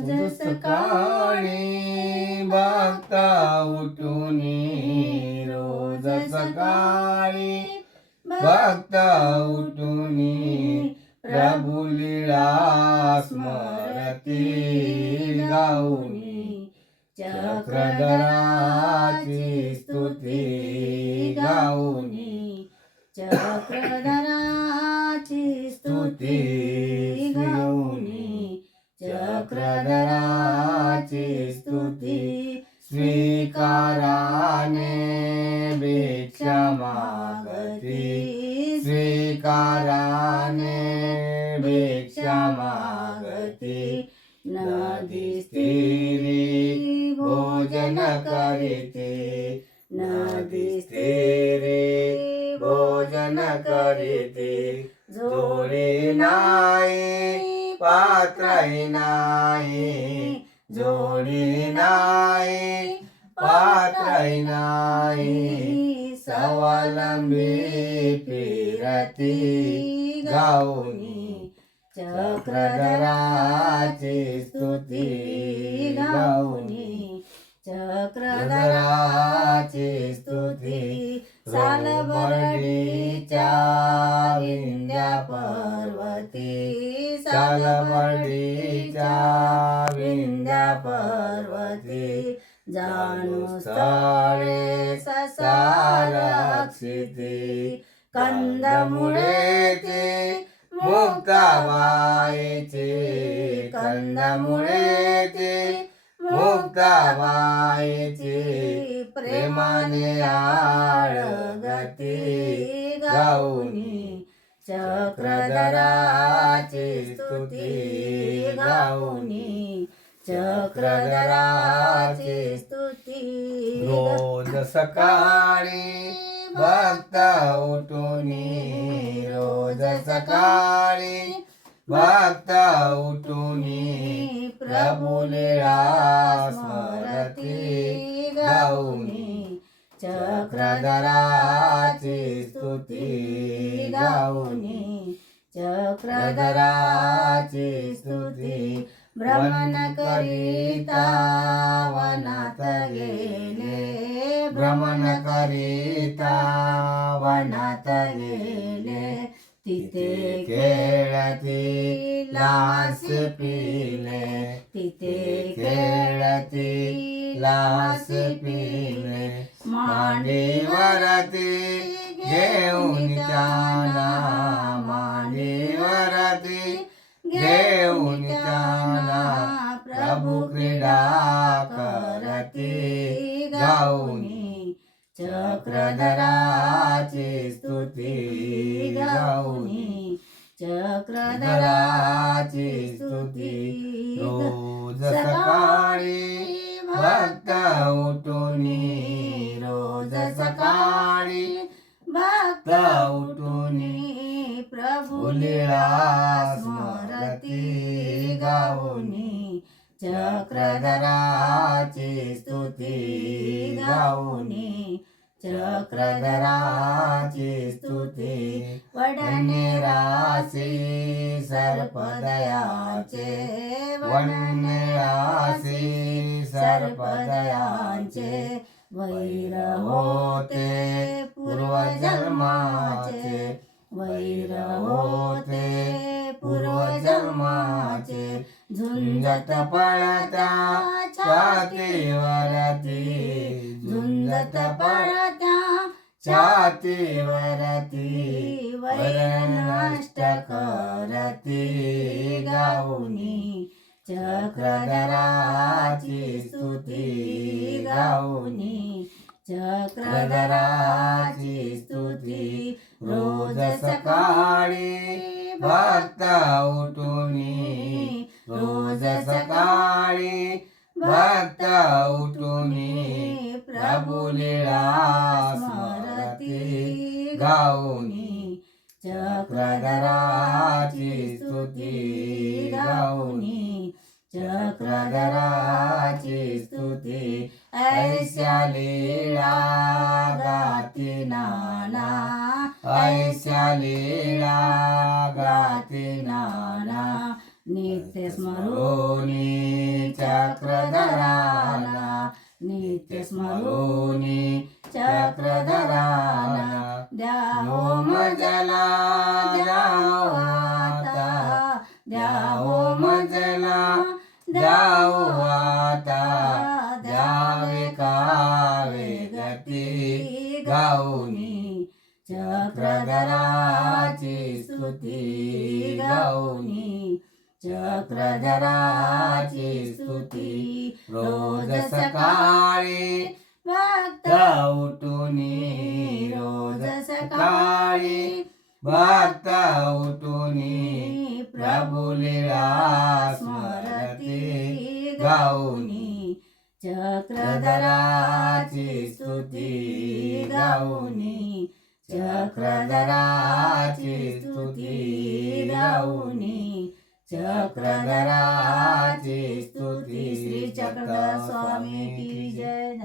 रोज सकाळी बघता उठून रोज सकाळी बघता उठून प्रभू स्मरती गाऊनी चक्रधराची स्तुती गाऊनी चक्रधराची स्तुती स्तुती गाऊनी चक्रधराची स्तुती स्वीकाराने भिक्षा मागती स्वीकाराने भिक्षा मागती नदी स्थिरी भोजन करीते नदी स्थिरी भोजन करीते जोडे नाही पात्रही नाही जोडी नाही पात्रही नाही स्वावलंबी फिरती गाऊनी चक्रधराची स्तुती गाऊनी चक्रधराची स्तुती सालबरडीच्या विंध्या पर्वती. सालबर्डीच्या विंध्या पर्वती जाणू स्थळे ससारक्षिती कंदमुळे ते मुक्ताबाईचे. कंदमुळे ते मुक्ताबाईचे. प्रेमाने आळ गती गाऊनी चक्रधराची स्तुती गाऊनी. चक्रधराची स्तुती रोज सकाळी भक्त उठून. रोज सकाळी भक्त उठून. प्रभू स्मरती गाऊनी. चक्रधराची स्तुती गाऊनी चक्रधराची स्तुती भ्रमण करिता वनात गेले. भ्रमण करिता वनात गेले. तिथे खेळती लास पिले. तिथे खेळती लास पिले. मांडीवरती घेऊन त्याला मानेवरती घेऊन त्याला प्रभू क्रीडा करती. गाऊनी चक्रधराची स्तुती. गाऊनी चक्रधराची स्तुती. रोज सकाळी भक्त उठून रोज सकाळी भक्त उठून प्रभू लीळा स्मरती गाऊनी चक्रधराची स्तुती गाऊनी. चक्रधराची स्तुती वडने राशी सर्पदयाचे वडने राशी सर्पदयांचे वैर होते पूर्वजन्माचे वैर होते पूर्वजन्माचे झुंजत पळता छातीवरती झुंजत पळता छातीवरती वरण नष्ट करती गाऊनी चक्रधराची स्तुती गाऊनी. चक्रधराची स्तुती. रोज सकाळी भक्त उठून. रोज सकाळी भक्त उठून. प्रभू स्मरती गाऊनी. चक्रधराची स्तुती गाऊनी. चक्रधराची स्तुती ऐशा लीळा गाती नाना ऐशा लीळा गाती नाना नित्य स्मरोनी चक्रधराला नित्य स्मरोनी चक्रधराला द्या ओम जला गती गाऊनी चक्रधराची स्तुती गाऊनी चक्रधराची स्तुती रोज सकाळी भक्त उठुनी रोज सकाळी भक्त उठुनी प्रभु लीळा स्मरती गाऊनी चक्रधराची स्तुती गाऊनी. चक्रधराची स्तुती गाऊनी. चक्रधराची स्तुती श्री चक्रधर स्वामी की जय.